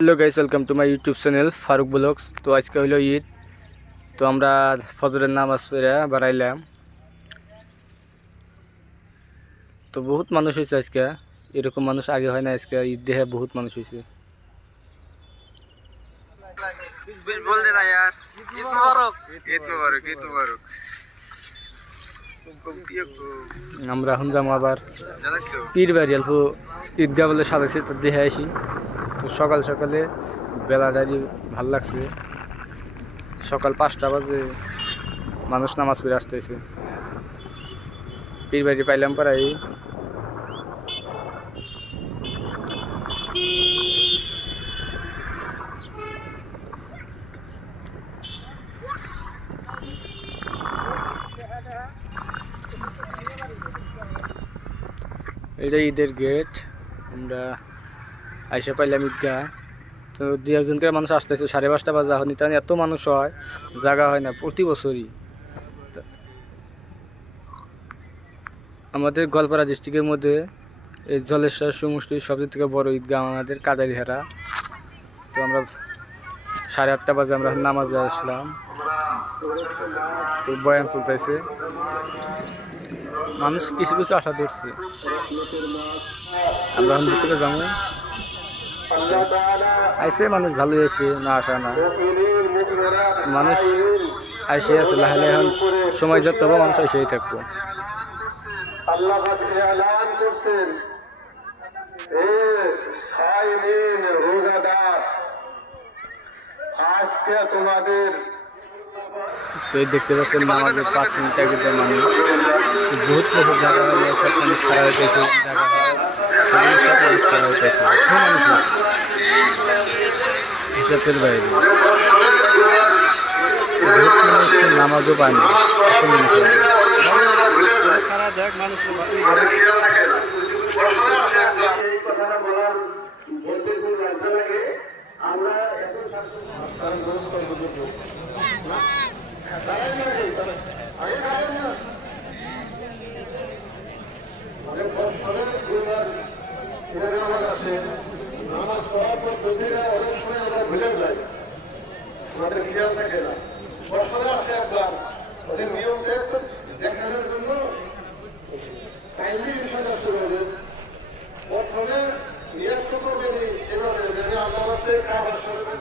Hello guys, welcome to my YouTube channel Farooq blogs. तो आज का हलो ईद। तो আমরা ফজরের নামাজ পড়ে বাড়াইলাম। তো বহুত মানুষ হয়েছে আজকে, এরকম মানুষ আগে হয় না। আজকে ঈদ দেখে বহুত মানুষ হয়েছে। बोल देना यार, ईद मुबारक, ईद मुबारक, ईद मुबारक। আমরা এখন যাবো আবার পীর বাড়ি। অল্প ঈদগাহ বলে সাজাইছে, তো দেখে আসি। তো সকাল সকালে বেলাটারি ভাল লাগছে। সকাল 5টা বাজে মানুষ নামাজ পড়ে আসতেছে। পীর বাড়ি পাইলাম প্রায়। এটা ঈদের গেট। আমরা আইসা পাইলাম ঈদগাহ। তো 2-1 করে মানুষ আসতেছে। 5:30 বাজে এখন ইতানি এত মানুষ হয়, জায়গা হয় না প্রতি বছরই। আমাদের গোয়ালপাড়া ডিস্ট্রিক্টের মধ্যে এই জলেশ্বর সমষ্টির সবচেয়ে থেকে বড় ঈদগাহ আমাদের কাদারিহারা। তো আমরা 8:30 বাজে আমরা নামাজে আসলাম। তো বয়ান চলতেছে, মানুষ কিছু কিছু আশা ধরছে। আমরা এখন ভিতরে যাবো। আইসে মানুষ ভালো হয়েছে, না আসা না, মানুষ আইসে আছে। লাহে এখন সময় যত হবে মানুষ আইসেই থাকবো। আল্লাহ এলান করছেন, এ সাইমিন রোজাদার, আজকে তোমাদের। তো এই দেখতে পাচ্ছেন নামাজের 5 মিনিট আগে মানুষ বহুত বছর জায়গা হলে সব মানুষ খারাপ হইতেছে। জায়গা হয় সব মানুষ খারাপ হইতেছে। হিসাবের বাইরে বহুত মানুষ নামাজও পায় না। নামাজ পড়ার পদ্ধতিটা অনেক সময় আমরা ভুলে যাই, আমাদের খেয়াল থাকে না। বছরে আসে একবার, ওদের নিয়মটা একটু দেখানোর জন্য কাইন্ডলি বিষয়টা শুরু হলেন। প্রথমে নিয়ত করবেন এভাবে, যদি আল্লাহ রাস্তায় খাবার শুরু করে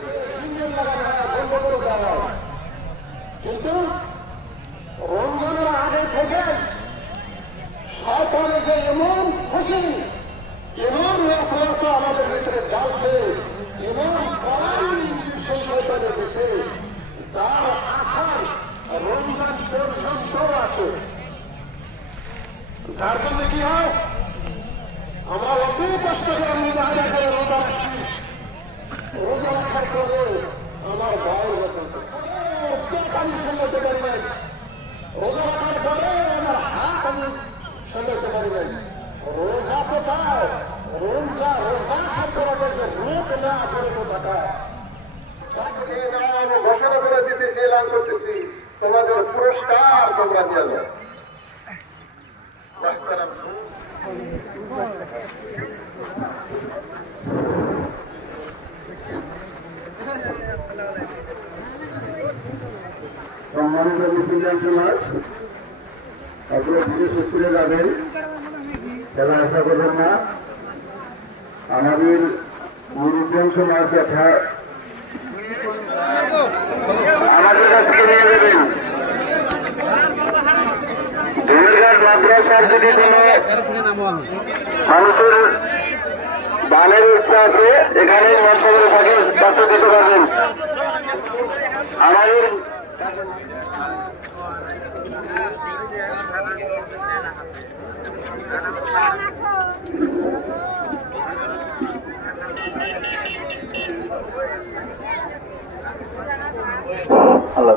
বন্ধ করে দেওয়া হয়। কিন্তু রমজানের আগে থেকে শয়তানে যে এমন খুশি, এমন রসরস আমাদের ভিতরে ডালছে, এমন সেই শয়তানের দেশে যার আশায় রমজান পর্যন্ত আছে। যার জন্য কি হয়, আমার অত কষ্ট করে আমি রোজা রাখছি, রোজা রাখার পরে আমার ভয় আমি সামলাতে পারি নাই, রোজা রাখার পরে আমার হাত আমি সামলাতে পারি নাই। রোজা তো পায়, রোজা সম্পর্কে রূপ না করে তো টাকা ঘোষণা করে দিতেছি, এলান করতেছি, তোমাদের পুরস্কার তোমরা দিয়ে দাও। সম্মানিত মুসলিম সমাজ, আপনারা ধীরে সুস্থে যাবেন, খেলা আশা করবেন না। আমাদের মুসলিম সমাজ যথা আমাদের কাছ থেকে নিয়ে যাবেন। ধুমেরঘাট মাদ্রাসার যদি কোনো মানুষের দানের ইচ্ছা আছে, এখানে মঞ্চের থাকে কাছে দিতে পারবেন। আমাদের আল্লাহ